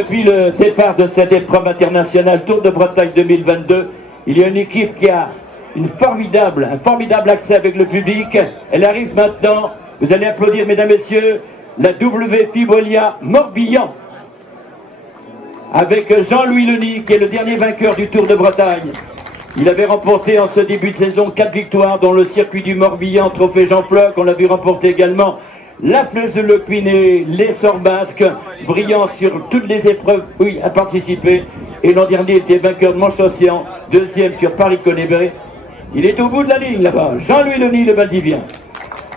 Depuis le départ de cette épreuve internationale Tour de Bretagne 2022, il y a une équipe qui a un formidable accès avec le public. Elle arrive maintenant, vous allez applaudir mesdames, messieurs, la W Pibolia Morbihan, avec Jean-Louis Leny, qui est le dernier vainqueur du Tour de Bretagne. Il avait remporté en ce début de saison 4 victoires, dont le circuit du Morbihan, Trophée Jean Floch. On l'a vu remporter également la Flèche de l'Opinay, l'Essor Basque, brillant sur toutes les épreuves où il a participé. Et l'an dernier, il était vainqueur de Manche-Océan, deuxième sur Paris-Conébré. Il est au bout de la ligne là-bas. Jean-Louis Leny, le Valdivien.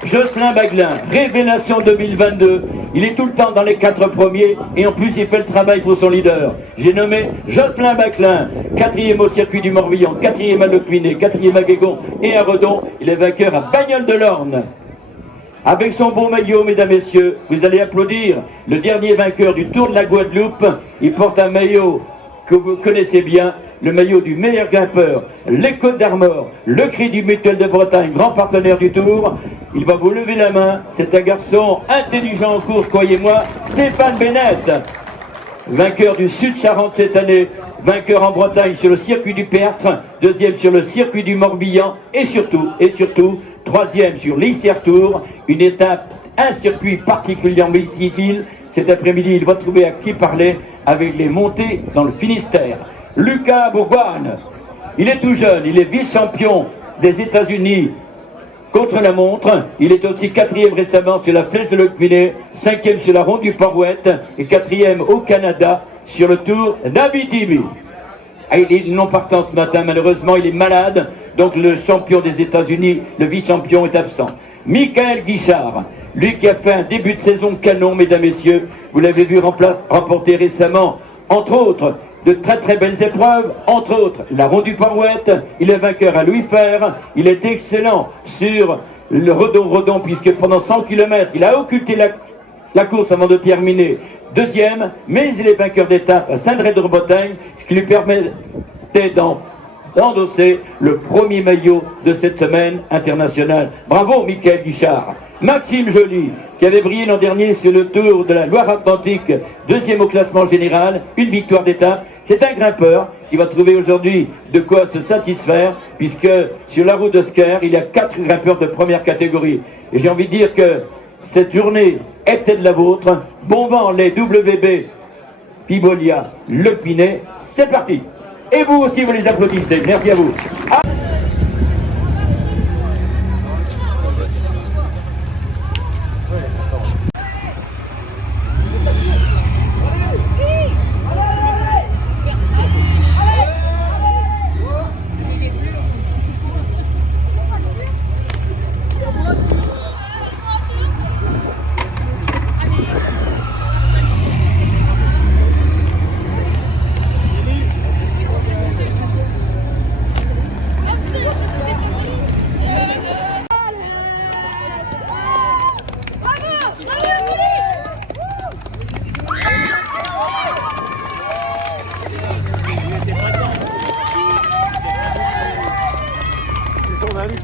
Jocelyn Baglin, révélation 2022. Il est tout le temps dans les 4 premiers et en plus il fait le travail pour son leader. J'ai nommé Jocelyn Baglin, 4e au circuit du Morbihan, 4e à Lecluiné, 4e à Guégon et à Redon. Il est vainqueur à Bagnoles-de-l'Orne. Avec son bon maillot, mesdames, messieurs, vous allez applaudir le dernier vainqueur du Tour de la Guadeloupe. Il porte un maillot que vous connaissez bien, le maillot du meilleur grimpeur, les Côtes d'Armor, le Crédit Mutuel de Bretagne, grand partenaire du Tour. Il va vous lever la main, c'est un garçon intelligent en course, croyez-moi, Stéphane Bennett, vainqueur du Sud-Charente cette année, vainqueur en Bretagne sur le circuit du Pertre, deuxième sur le circuit du Morbihan et surtout, troisième sur l'Isère Tour, une étape, un circuit particulièrement difficile. Cet après-midi, il va trouver à qui parler avec les montées dans le Finistère. Lucas Bourgogne, il est tout jeune, il est vice-champion des États-Unis contre la montre. Il est aussi 4e récemment sur la Flèche de Lecluiné, 5e sur la Ronde du Port-Ouette et 4e au Canada sur le Tour d'Abitibi. Il est non partant ce matin, malheureusement, il est malade, donc le champion des États-Unis, le vice-champion, est absent. Michael Guichard, lui qui a fait un début de saison canon, mesdames, messieurs, vous l'avez vu remporter récemment, entre autres, de très belles épreuves, entre autres la Ronde du Port-Ouette. Il est vainqueur à Louis Fer, il est excellent sur le Redon, puisque pendant 100 km, il a occulté la course avant de terminer deuxième, mais il est vainqueur d'étape à Saint-André-de-Bretagne, ce qui lui permettait d'endosser le premier maillot de cette semaine internationale. Bravo Michael Guichard. Maxime Joly, qui avait brillé l'an dernier sur le Tour de la Loire-Atlantique, 2e au classement général, une victoire d'étape. C'est un grimpeur qui va trouver aujourd'hui de quoi se satisfaire, puisque sur la route de Sker, il y a 4 grimpeurs de première catégorie. Et j'ai envie de dire que cette journée était de la vôtre. Bon vent les WB Pibolia Lecluiné, c'est parti. Et vous aussi, vous les applaudissez. Merci à vous. C'est son ami.